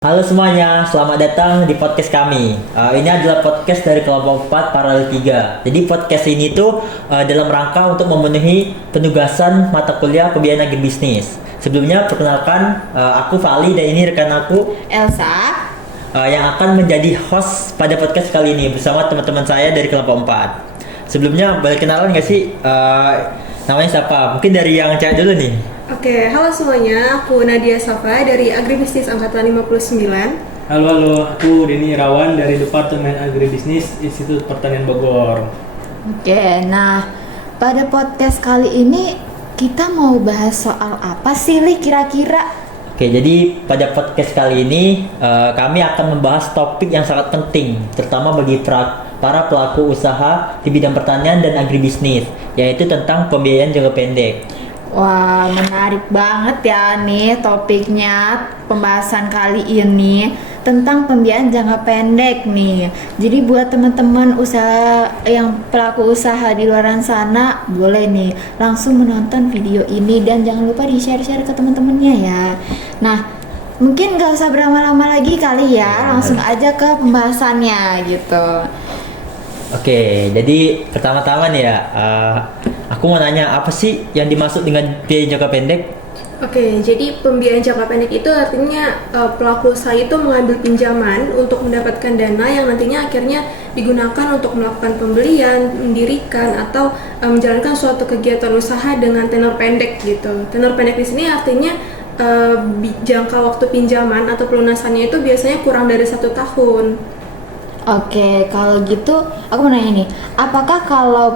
Halo semuanya, selamat datang di podcast kami. Ini adalah podcast dari kelompok 4 Paralel 3. Jadi podcast ini tuh dalam rangka untuk memenuhi penugasan mata kuliah pembiayaan agribisnis. Sebelumnya perkenalkan, aku Fali dan ini rekan aku Elsa. yang akan menjadi host pada podcast kali ini bersama teman-teman saya dari kelompok 4. Sebelumnya boleh kenalan nggak sih? Namanya siapa? Mungkin dari yang cewek dulu nih. Oke, halo semuanya. Aku Nadia Safa dari Agribisnis Angkatan 59. Halo, aku Denny Irawan dari Departemen Agribisnis Institut Pertanian Bogor. Oke, nah pada podcast kali ini kita mau bahas soal apa sih, Li, kira-kira? Oke, jadi pada podcast kali ini kami akan membahas topik yang sangat penting, terutama bagi para pelaku usaha di bidang pertanian dan agribisnis, yaitu tentang pembiayaan jangka pendek. Wah, menarik banget ya nih topiknya pembahasan kali ini tentang pembiayaan jangka pendek nih. Jadi buat teman-teman usaha yang pelaku usaha di luar sana boleh nih langsung menonton video ini dan jangan lupa di-share-share ke teman-temannya ya. Nah, mungkin gak usah berlama-lama lagi kali ya, langsung aja ke pembahasannya gitu. Oke, jadi pertama-tama nih ya, aku mau nanya apa sih yang dimaksud dengan biaya jangka pendek? Oke, jadi pembiayaan jangka pendek itu artinya pelaku usaha itu mengambil pinjaman untuk mendapatkan dana yang nantinya akhirnya digunakan untuk melakukan pembelian, mendirikan atau menjalankan suatu kegiatan usaha dengan tenor pendek gitu. Tenor pendek di sini artinya jangka waktu pinjaman atau pelunasannya itu biasanya kurang dari 1 tahun. Oke, kalau gitu aku mau nanya nih, apakah kalau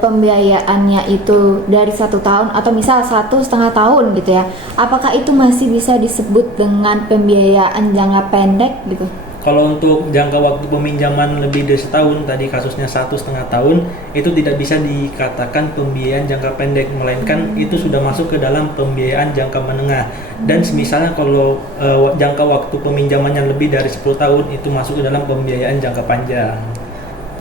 pembiayaannya itu dari 1 tahun atau misal 1,5 tahun gitu ya, apakah itu masih bisa disebut dengan pembiayaan jangka pendek gitu? Kalau untuk jangka waktu peminjaman lebih dari setahun, tadi kasusnya 1,5 tahun, itu tidak bisa dikatakan pembiayaan jangka pendek, melainkan itu sudah masuk ke dalam pembiayaan jangka menengah. Dan misalnya kalau jangka waktu peminjamannya lebih dari 10 tahun, itu masuk ke dalam pembiayaan jangka panjang.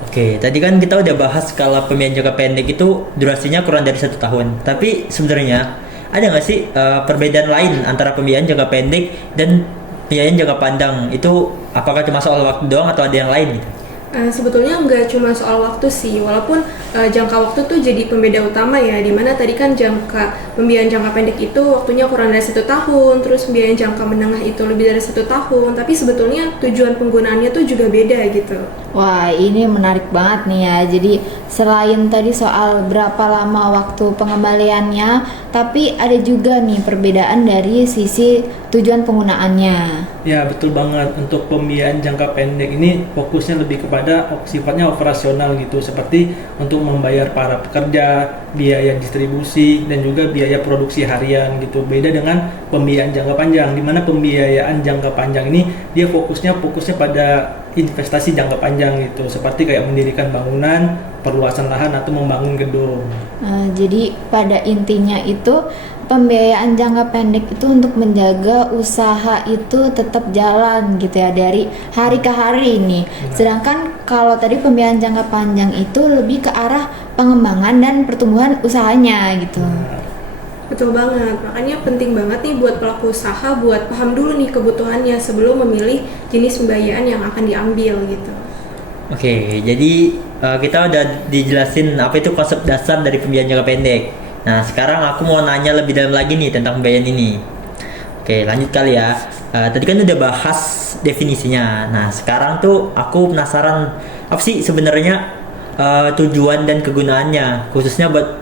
Oke, tadi kan kita udah bahas kalau pembiayaan jangka pendek itu durasinya kurang dari 1 tahun. Tapi sebenarnya ada nggak sih perbedaan lain antara pembiayaan jangka pendek dan pembiayaan jangka panjang? Itu apakah cuma soal waktu doang atau ada yang lain gitu? Sebetulnya nggak cuma soal waktu sih, walaupun jangka waktu tuh jadi pembeda utama ya, dimana tadi kan pembiayaan jangka pendek itu waktunya kurang dari 1 tahun, terus pembiayaan jangka menengah itu lebih dari 1 tahun, tapi sebetulnya tujuan penggunaannya tuh juga beda gitu. Wah, ini menarik banget nih ya. Jadi selain tadi soal berapa lama waktu pengembaliannya, tapi ada juga nih perbedaan dari sisi tujuan penggunaannya. Ya, betul banget. Untuk pembiayaan jangka pendek ini fokusnya lebih kepada sifatnya operasional gitu, seperti untuk membayar para pekerja, biaya distribusi, dan juga biaya produksi harian gitu. Beda dengan pembiayaan jangka panjang, di mana pembiayaan jangka panjang ini dia fokusnya pada investasi jangka panjang gitu, seperti kayak mendirikan bangunan, perluasan lahan, atau membangun gedung. Jadi pada intinya itu pembiayaan jangka pendek itu untuk menjaga usaha itu tetap jalan gitu ya dari hari ke hari ini. Sedangkan kalau tadi pembiayaan jangka panjang itu lebih ke arah pengembangan dan pertumbuhan usahanya gitu. Betul banget, makanya penting banget nih buat pelaku usaha buat paham dulu nih kebutuhannya sebelum memilih jenis pembiayaan yang akan diambil gitu. Oke, jadi kita udah dijelasin apa itu konsep dasar dari pembiayaan jangka pendek. Nah, sekarang aku mau nanya lebih dalam lagi nih tentang pembiayaan ini. Oke, lanjut kali ya. Tadi kan udah bahas definisinya. Nah, sekarang tuh aku penasaran apa sih sebenarnya tujuan dan kegunaannya, khususnya buat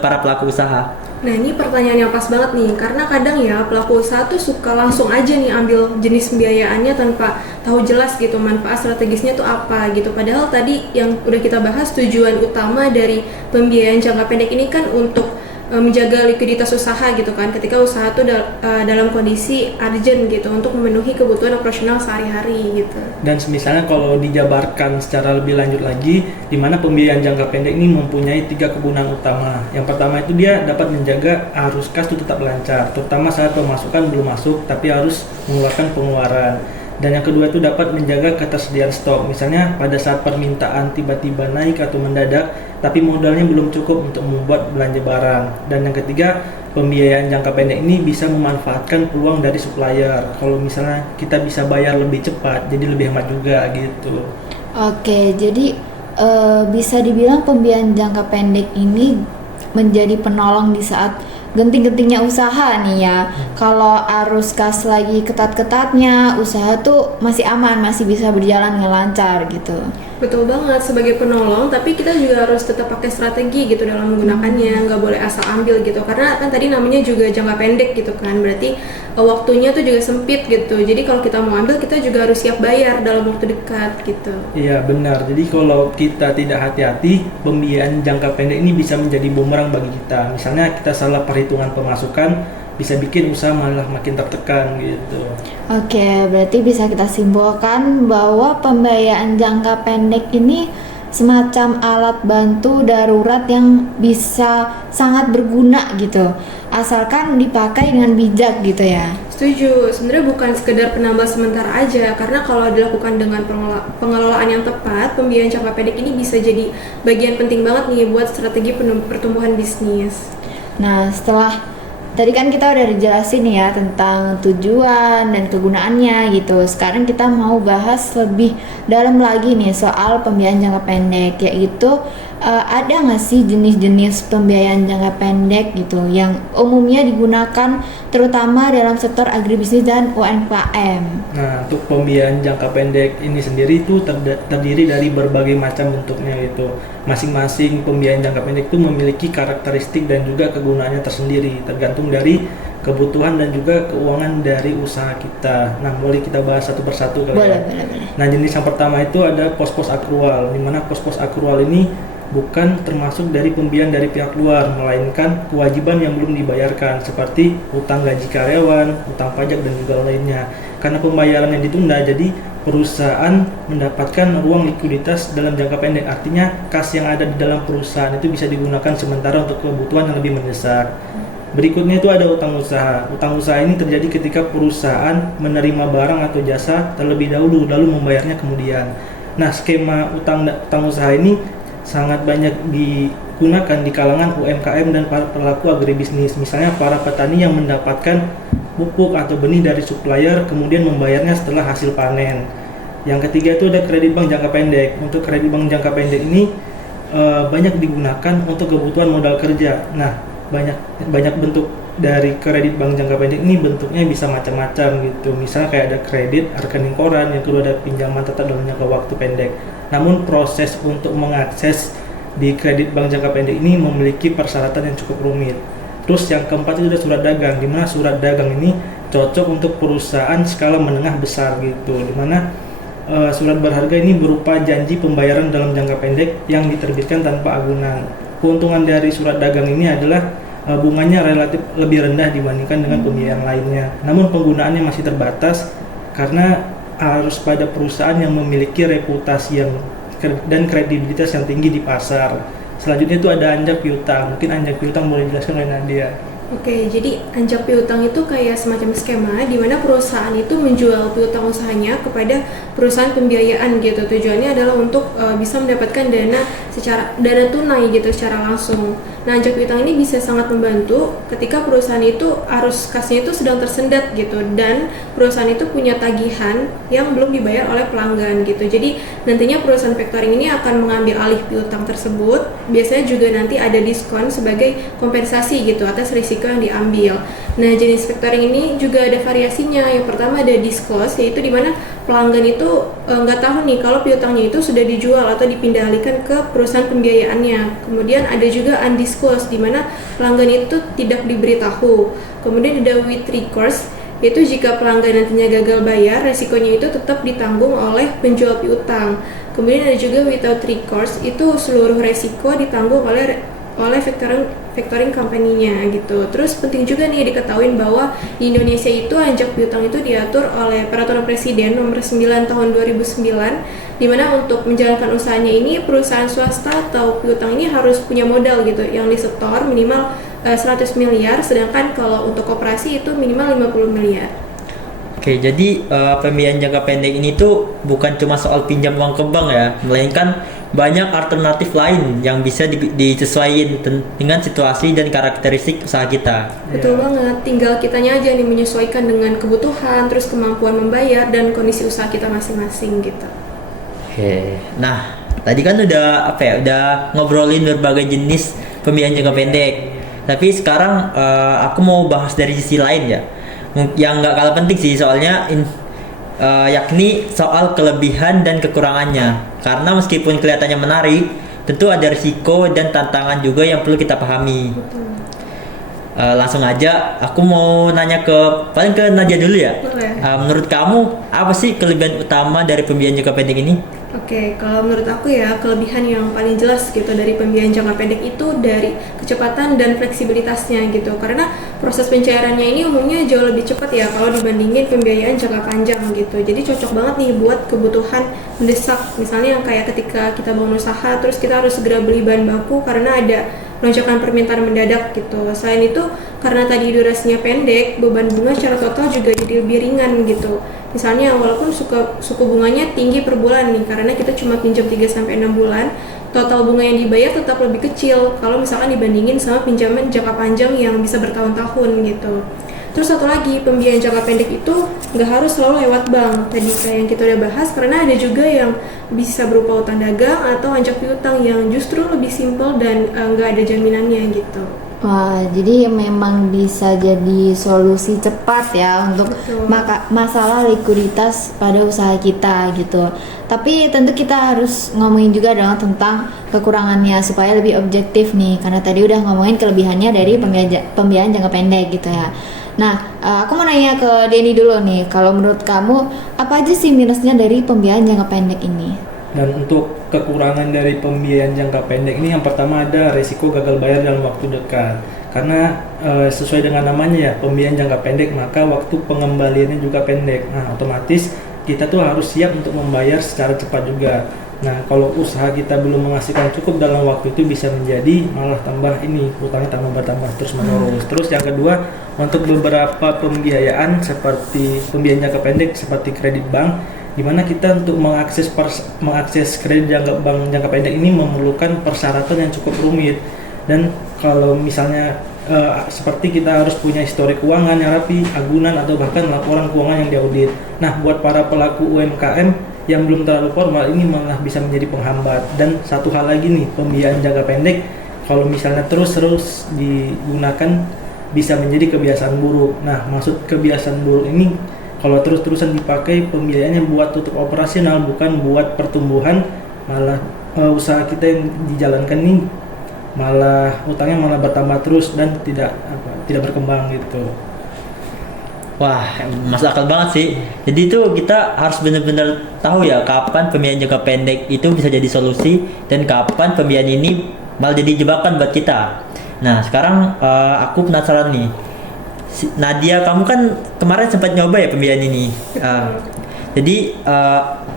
para pelaku usaha. Nah, ini pertanyaan yang pas banget nih, karena kadang ya pelaku usaha tuh suka langsung aja nih ambil jenis pembiayaannya tanpa tahu jelas gitu manfaat strategisnya tuh apa gitu. Padahal tadi yang udah kita bahas tujuan utama dari pembiayaan jangka pendek ini kan untuk menjaga likuiditas usaha gitu kan, ketika usaha tuh dalam kondisi urgent gitu untuk memenuhi kebutuhan operasional sehari-hari gitu. Dan misalnya kalau dijabarkan secara lebih lanjut lagi, di mana pembiayaan jangka pendek ini mempunyai 3 kegunaan utama. Yang pertama itu dia dapat menjaga arus kas itu tetap lancar, terutama saat pemasukan belum masuk tapi harus mengeluarkan pengeluaran. Dan yang kedua itu dapat menjaga ketersediaan stok. Misalnya pada saat permintaan tiba-tiba naik atau mendadak, tapi modalnya belum cukup untuk membuat belanja barang. Dan yang ketiga, pembiayaan jangka pendek ini bisa memanfaatkan peluang dari supplier. Kalau misalnya kita bisa bayar lebih cepat, jadi lebih hemat juga gitu. Oke, jadi bisa dibilang pembiayaan jangka pendek ini menjadi penolong di saat genting-gentingnya usaha nih ya. Kalau arus kas lagi ketat-ketatnya, usaha tuh masih aman, masih bisa berjalan dengan lancar gitu. Betul banget, sebagai penolong, tapi kita juga harus tetap pakai strategi gitu dalam menggunakannya, nggak boleh asal ambil gitu, karena kan tadi namanya juga jangka pendek gitu kan, berarti waktunya tuh juga sempit gitu, jadi kalau kita mau ambil kita juga harus siap bayar dalam waktu dekat gitu. Iya benar, jadi kalau kita tidak hati-hati, pembiayaan jangka pendek ini bisa menjadi bumerang bagi kita. Misalnya kita salah perhitungan pemasukan, bisa bikin usaha malah makin tertekan gitu. Oke, berarti bisa kita simpulkan bahwa pembiayaan jangka pendek ini semacam alat bantu darurat yang bisa sangat berguna gitu, asalkan dipakai dengan bijak gitu ya. Setuju, sebenarnya bukan sekedar penambal sementara aja, karena kalau dilakukan dengan pengelolaan yang tepat, pembiayaan jangka pendek ini bisa jadi bagian penting banget nih buat strategi pertumbuhan bisnis. Nah, setelah tadi kan kita udah dijelasin ya tentang tujuan dan kegunaannya gitu. Sekarang kita mau bahas lebih dalam lagi nih soal pembiayaan jangka pendek, yaitu ada nggak sih jenis-jenis pembiayaan jangka pendek gitu yang umumnya digunakan terutama dalam sektor agribisnis dan UMKM. Nah, untuk pembiayaan jangka pendek ini sendiri itu terdiri dari berbagai macam bentuknya gitu. Masing-masing pembiayaan jangka pendek itu memiliki karakteristik dan juga kegunaannya tersendiri, tergantung dari kebutuhan dan juga keuangan dari usaha kita. Nah, boleh kita bahas satu persatu kali ya. Boleh. Nah, jenis yang pertama itu ada pos-pos akrual, di mana pos-pos akrual ini bukan termasuk dari pembiayaan dari pihak luar, melainkan kewajiban yang belum dibayarkan seperti utang gaji karyawan, utang pajak dan juga lainnya. Karena pembayaran yang ditunda, jadi perusahaan mendapatkan ruang likuiditas dalam jangka pendek. Artinya kas yang ada di dalam perusahaan itu bisa digunakan sementara untuk kebutuhan yang lebih mendesak. Berikutnya itu ada utang usaha. Utang usaha ini terjadi ketika perusahaan menerima barang atau jasa terlebih dahulu lalu membayarnya kemudian. Nah, skema utang usaha ini sangat banyak digunakan di kalangan UMKM dan para pelaku agribisnis. Misalnya para petani yang mendapatkan pupuk atau benih dari supplier kemudian membayarnya setelah hasil panen. Yang ketiga itu ada kredit bank jangka pendek. Untuk kredit bank jangka pendek ini banyak digunakan untuk kebutuhan modal kerja. Nah, banyak bentuk dari kredit bank jangka pendek ini, bentuknya bisa macam-macam gitu. Misalnya kayak ada kredit rekening koran, yang kedua ada pinjaman tetap dalam jangka waktu pendek. Namun proses untuk mengakses di kredit bank jangka pendek ini memiliki persyaratan yang cukup rumit. Terus yang keempat itu ada surat dagang, di mana surat dagang ini cocok untuk perusahaan skala menengah besar gitu, di mana surat berharga ini berupa janji pembayaran dalam jangka pendek yang diterbitkan tanpa agunan. Keuntungan dari surat dagang ini adalah bunganya relatif lebih rendah dibandingkan dengan pembiayaan lainnya. Namun penggunaannya masih terbatas karena harus pada perusahaan yang memiliki reputasi yang dan kredibilitas yang tinggi di pasar. Selanjutnya itu ada anjak piutang. Mungkin anjak piutang boleh dijelaskan oleh Nadia. Oke, jadi anjak piutang itu kayak semacam skema di mana perusahaan itu menjual piutang usahanya kepada perusahaan pembiayaan gitu. Tujuannya adalah untuk bisa mendapatkan dana tunai gitu secara langsung. Nah, anjak piutang ini bisa sangat membantu ketika perusahaan itu arus kasnya itu sedang tersendat gitu, dan perusahaan itu punya tagihan yang belum dibayar oleh pelanggan gitu. Jadi nantinya perusahaan factoring ini akan mengambil alih piutang tersebut. Biasanya juga nanti ada diskon sebagai kompensasi gitu atas risiko yang diambil. Nah, jenis factoring ini juga ada variasinya. Yang pertama ada disclose, yaitu di mana pelanggan itu nggak tahu nih kalau piutangnya itu sudah dijual atau dipindah alihkan ke perusahaan pembiayaannya. Kemudian ada juga undisclosed, di mana pelanggan itu tidak diberitahu. Kemudian ada with recourse, yaitu jika pelanggan nantinya gagal bayar, resikonya itu tetap ditanggung oleh penjual piutang. Kemudian ada juga without recourse, itu seluruh resiko ditanggung oleh factoring company-nya gitu. Terus penting juga nih diketahui bahwa di Indonesia itu anjak piutang itu diatur oleh Peraturan Presiden Nomor 9 Tahun 2009, di mana untuk menjalankan usahanya ini perusahaan swasta atau piutang ini harus punya modal gitu yang disetor minimal 100 miliar, sedangkan kalau untuk koperasi itu minimal 50 miliar. Oke, jadi pembiayaan jangka pendek ini tuh bukan cuma soal pinjam uang ke bank ya, melainkan banyak alternatif lain yang bisa disesuaikan dengan situasi dan karakteristik usaha kita. Betul banget, tinggal kitanya aja nih menyesuaikan dengan kebutuhan, terus kemampuan membayar dan kondisi usaha kita masing-masing gitu. Oke, nah tadi kan udah ngobrolin berbagai jenis pembiayaan jangka pendek. Tapi sekarang aku mau bahas dari sisi lain ya, yang nggak kalah penting sih soalnya yakni soal kelebihan dan kekurangannya. Karena meskipun kelihatannya menarik, tentu ada risiko dan tantangan juga yang perlu kita pahami. Langsung aja, aku mau nanya paling ke Nadia dulu ya. Boleh. Menurut kamu apa sih kelebihan utama dari pembiayaan jangka pendek ini? Oke, kalau menurut aku ya kelebihan yang paling jelas gitu dari pembiayaan jangka pendek itu dari kecepatan dan fleksibilitasnya gitu. Karena proses pencairannya ini umumnya jauh lebih cepat ya kalau dibandingin pembiayaan jangka panjang gitu. Jadi cocok banget nih buat kebutuhan mendesak. Misalnya yang kayak ketika kita bangun usaha terus kita harus segera beli bahan baku karena ada lonjakan permintaan mendadak gitu. Selain itu karena tadi durasinya pendek, beban bunga secara total juga jadi lebih ringan gitu. Misalnya walaupun suku bunganya tinggi per bulan nih karena kita cuma pinjam 3-6 bulan, total bunga yang dibayar tetap lebih kecil kalau misalkan dibandingin sama pinjaman jangka panjang yang bisa bertahun-tahun gitu. Terus satu lagi, pembiayaan jangka pendek itu nggak harus selalu lewat bank. Tadi kayak yang kita udah bahas, karena ada juga yang bisa berupa utang dagang atau anjak piutang yang justru lebih simpel dan nggak ada jaminannya gitu. Wah, jadi memang bisa jadi solusi cepat ya untuk Betul. masalah likuiditas pada usaha kita gitu. Tapi tentu kita harus ngomongin juga dong tentang kekurangannya supaya lebih objektif nih. Karena tadi udah ngomongin kelebihannya dari pembiayaan jangka pendek gitu ya. Nah, aku mau nanya ke Denny dulu nih. Kalau menurut kamu apa aja sih minusnya dari pembiayaan jangka pendek ini? Dan untuk kekurangan dari pembiayaan jangka pendek ini, yang pertama ada resiko gagal bayar dalam waktu dekat. Karena sesuai dengan namanya ya, pembiayaan jangka pendek, maka waktu pengembaliannya juga pendek. Nah, otomatis kita tuh harus siap untuk membayar secara cepat juga. Nah, kalau usaha kita belum menghasilkan cukup dalam waktu itu bisa menjadi malah tambah utangnya bertambah terus menerus. Terus yang kedua, untuk beberapa pembiayaan seperti pembiayaan jangka pendek seperti kredit bank, di mana kita untuk mengakses kredit jangka pendek ini memerlukan persyaratan yang cukup rumit. Dan kalau misalnya seperti kita harus punya histori keuangan yang rapi, agunan atau bahkan laporan keuangan yang diaudit. Nah, buat para pelaku UMKM yang belum terlalu formal ini malah bisa menjadi penghambat. Dan satu hal lagi nih, pembiayaan jangka pendek kalau misalnya terus digunakan bisa menjadi kebiasaan buruk. Nah, maksud kebiasaan buruk ini kalau terus-terusan dipakai pembiayaannya buat tutup operasional, bukan buat pertumbuhan, malah usaha kita yang dijalankan ini malah utangnya malah bertambah terus dan tidak berkembang gitu. Wah, masuk akal banget sih. Jadi itu kita harus benar-benar tahu ya kapan pembiayaan jangka pendek itu bisa jadi solusi dan kapan pembiayaan ini malah jadi jebakan buat kita. Nah, sekarang aku penasaran nih. Nadia, kamu kan kemarin sempat nyoba ya pembiayaan ini. Jadi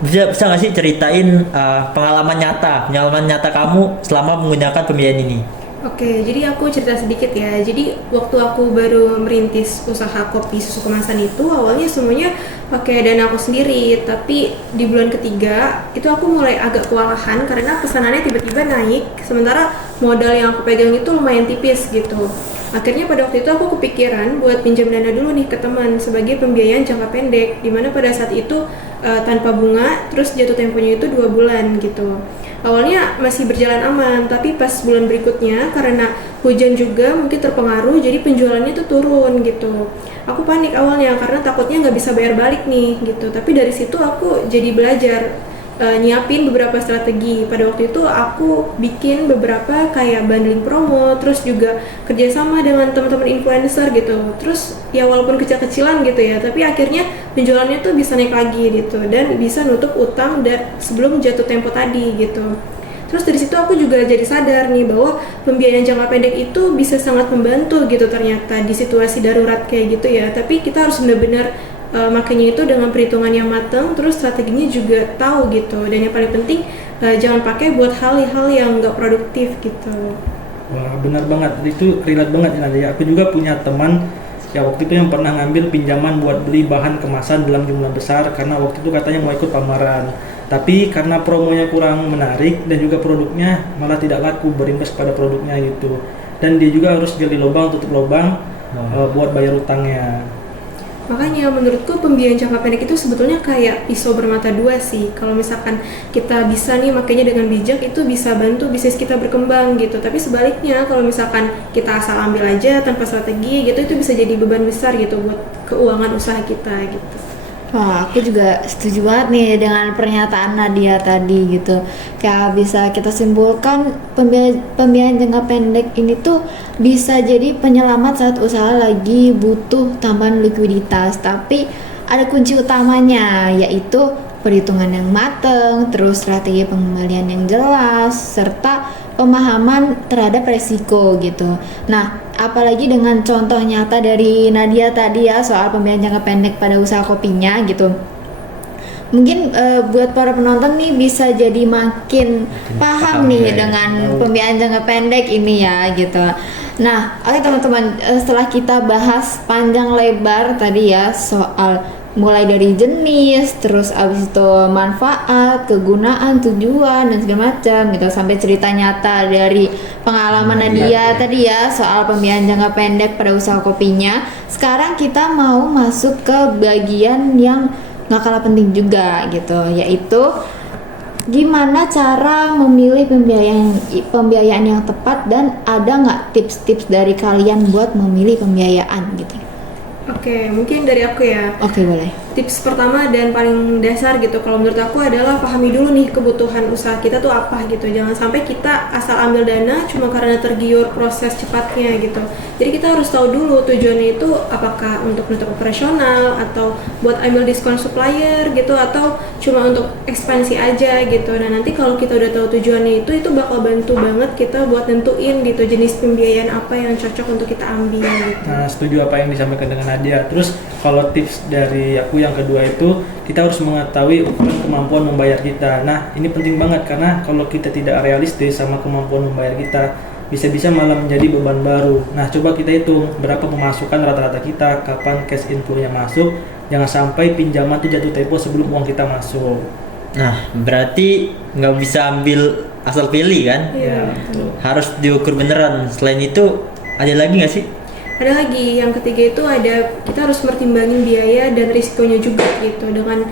bisa nggak sih ceritain pengalaman nyata kamu selama menggunakan pembiayaan ini? Oke, jadi aku cerita sedikit ya. Jadi waktu aku baru merintis usaha kopi susu kemasan itu, awalnya semuanya pakai dana aku sendiri. Tapi di bulan ketiga itu aku mulai agak kewalahan karena pesanannya tiba-tiba naik, sementara modal yang aku pegang itu lumayan tipis gitu. Akhirnya pada waktu itu aku kepikiran buat pinjam dana dulu nih ke teman sebagai pembiayaan jangka pendek, dimana pada saat itu tanpa bunga, terus jatuh temponya itu 2 bulan gitu. Awalnya masih berjalan aman, tapi pas bulan berikutnya karena hujan juga mungkin terpengaruh, jadi penjualannya tuh turun gitu. Aku panik awalnya karena takutnya nggak bisa bayar balik nih gitu. Tapi dari situ aku jadi belajar nyiapin beberapa strategi. Pada waktu itu aku bikin beberapa kayak bundling promo, terus juga kerjasama dengan teman-teman influencer gitu. Terus ya walaupun kecil-kecilan gitu ya, tapi akhirnya penjualannya tuh bisa naik lagi gitu dan bisa nutup utang dan sebelum jatuh tempo tadi gitu. Terus dari situ aku juga jadi sadar nih bahwa pembiayaan jangka pendek itu bisa sangat membantu gitu ternyata di situasi darurat kayak gitu ya. Tapi kita harus benar-benar makanya itu dengan perhitungan yang matang, terus strateginya juga tahu gitu. Dan yang paling penting jangan pakai buat hal-hal yang nggak produktif gitu. Wah, benar banget, itu relate banget ya Nadia. Aku juga punya teman Ya waktu itu yang pernah ngambil pinjaman buat beli bahan kemasan dalam jumlah besar karena waktu itu katanya mau ikut pameran. Tapi karena promonya kurang menarik dan juga produknya malah tidak laku, berimbas pada produknya gitu. Dan dia juga harus gali lubang tutup lubang buat bayar utangnya. Makanya menurutku pembiayaan jangka pendek itu sebetulnya kayak pisau bermata dua sih. Kalau misalkan kita bisa nih makanya dengan bijak, itu bisa bantu bisnis kita berkembang gitu. Tapi sebaliknya kalau misalkan kita asal ambil aja tanpa strategi gitu, itu bisa jadi beban besar gitu buat keuangan usaha kita gitu. Wah, aku juga setuju banget nih dengan pernyataan Nadia tadi gitu. Kayak bisa kita simpulkan pembiayaan jangka pendek ini tuh bisa jadi penyelamat saat usaha lagi butuh tambahan likuiditas. Tapi ada kunci utamanya, yaitu perhitungan yang matang, terus strategi pengembalian yang jelas, serta pemahaman terhadap resiko gitu. Nah, apalagi dengan contoh nyata dari Nadia tadi ya soal pembiayaan jangka pendek pada usaha kopinya gitu. Mungkin buat para penonton nih bisa jadi makin paham nih dengan pembiayaan jangka pendek ini ya gitu. Nah, oke teman-teman, setelah kita bahas panjang lebar tadi ya soal mulai dari jenis, terus abis itu manfaat, kegunaan, tujuan dan segala macam gitu, sampai cerita nyata dari pengalaman Nadia tadi ya soal pembiayaan jangka pendek pada usaha kopinya. Sekarang kita mau masuk ke bagian yang nggak kalah penting juga gitu, yaitu gimana cara memilih pembiayaan yang tepat, dan ada nggak tips-tips dari kalian buat memilih pembiayaan gitu. Oke, mungkin dari aku ya. Oke, boleh. Tips pertama dan paling dasar gitu kalau menurut aku adalah pahami dulu nih kebutuhan usaha kita tuh apa gitu. Jangan sampai kita asal ambil dana cuma karena tergiur proses cepatnya gitu. Jadi kita harus tahu dulu tujuannya itu apakah untuk nutup operasional atau buat ambil diskon supplier gitu, atau cuma untuk ekspansi aja gitu. Nah, nanti kalau kita udah tahu tujuannya itu bakal bantu banget kita buat nentuin gitu jenis pembiayaan apa yang cocok untuk kita ambil gitu. Nah, setuju apa yang disampaikan dengan Nadia. Terus kalau tips dari aku yang kedua itu, kita harus mengetahui ukuran kemampuan membayar kita. Nah, ini penting banget karena kalau kita tidak realistis sama kemampuan membayar kita, bisa-bisa malah menjadi beban baru. Nah, coba kita hitung berapa pemasukan rata-rata kita, kapan cash inflow-nya masuk. Jangan sampai pinjaman itu jatuh tempo sebelum uang kita masuk. Nah, berarti nggak bisa ambil asal pilih kan? Iya. Harus diukur beneran. Selain itu, ada lagi nggak sih? Ada lagi, yang ketiga itu kita harus mertimbangin biaya dan risikonya juga gitu, dengan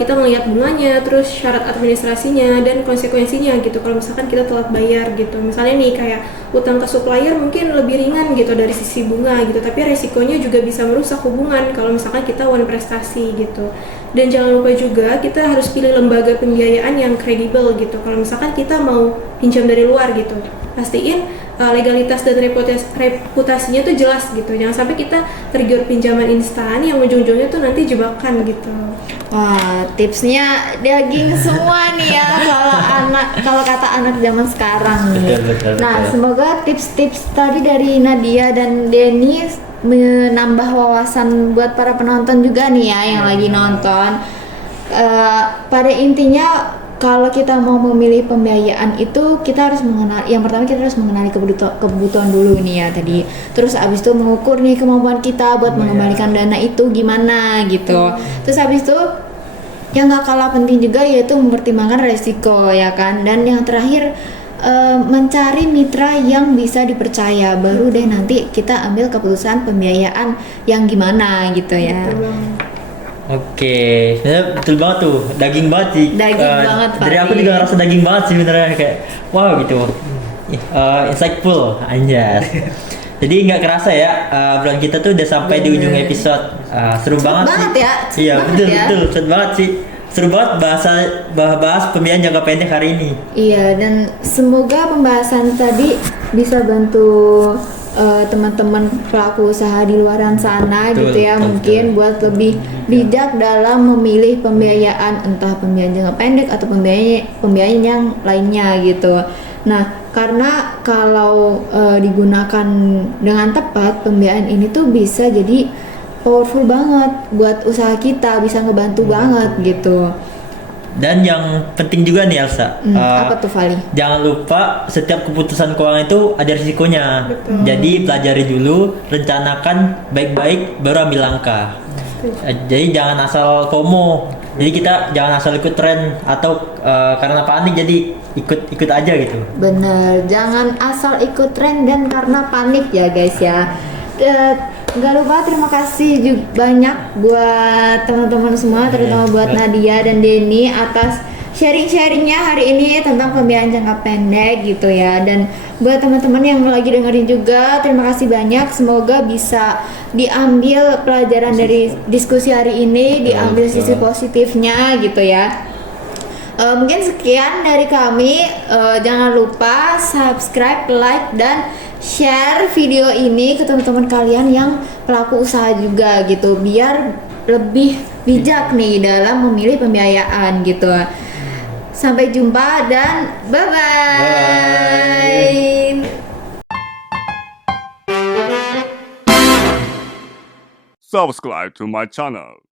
kita melihat bunganya, terus syarat administrasinya dan konsekuensinya gitu kalau misalkan kita telat bayar gitu. Misalnya nih kayak utang ke supplier mungkin lebih ringan gitu dari sisi bunga gitu, tapi resikonya juga bisa merusak hubungan kalau misalkan kita one prestasi gitu. Dan jangan lupa juga kita harus pilih lembaga pembiayaan yang kredibel gitu. Kalau misalkan kita mau pinjam dari luar gitu, pastiin legalitas dan reputasinya tuh jelas gitu. Jangan sampai kita tergiur pinjaman instan yang ujung-ujungnya tuh nanti jebakan gitu. Wah, tipsnya daging semua nih ya kalau kata anak zaman sekarang nih. Betul. Nah, semoga tips-tips tadi dari Nadia dan Denny menambah wawasan buat para penonton juga nih ya yang lagi nonton. Pada intinya kalau kita mau memilih pembiayaan itu kita harus yang pertama kita harus mengenali kebutuhan dulu nih ya tadi. Terus abis itu mengukur nih kemampuan kita buat mengembalikan dana itu gimana gitu. Terus abis itu yang gak kalah penting juga yaitu mempertimbangkan resiko ya kan. Dan yang terakhir mencari mitra yang bisa dipercaya, baru deh nanti kita ambil keputusan pembiayaan yang gimana gitu ya. Oke, sebenarnya betul banget tuh, daging banget sih. Daging banget, Pak. Dari aku juga ngerasa daging banget sih benernya, kayak wow gitu. Insightful, anjas. Jadi nggak kerasa ya, bulan kita tuh udah sampai di ujung episode. Seru banget sih. Ya, Iya, betul, seru banget sih. Seru banget bahas pembiayaan jangka pendek hari ini. Iya, dan semoga pembahasan tadi bisa bantu teman-teman pelaku usaha di luaran sana gitu ya, mungkin buat lebih bijak dalam memilih pembiayaan, entah pembiayaan jangka pendek atau pembiayaan yang lainnya gitu. Nah, karena kalau digunakan dengan tepat, pembiayaan ini tuh bisa jadi powerful banget buat usaha kita, bisa ngebantu banget gitu. Dan yang penting juga nih Elsa, Apa tuh Vali? jangan lupa setiap keputusan keuangan itu ada risikonya. Jadi pelajari dulu, rencanakan baik-baik, baru ambil langkah. Jadi jangan asal FOMO. Jadi kita jangan asal ikut tren atau karena panik jadi ikut aja gitu. Bener, jangan asal ikut tren dan karena panik ya guys ya. Nggak lupa terima kasih banyak buat teman-teman semua, terutama buat Nadia dan Denny atas sharing-sharingnya hari ini tentang pembiayaan jangka pendek gitu ya. Dan buat teman-teman yang lagi dengerin juga, terima kasih banyak. Semoga bisa diambil pelajaran dari diskusi hari ini, diambil sisi positifnya gitu ya. Mungkin sekian dari kami. Jangan lupa subscribe, like, dan share video ini ke teman-teman kalian yang pelaku usaha juga gitu, biar lebih bijak nih dalam memilih pembiayaan gitu. Sampai jumpa dan bye-bye. Subscribe to my channel.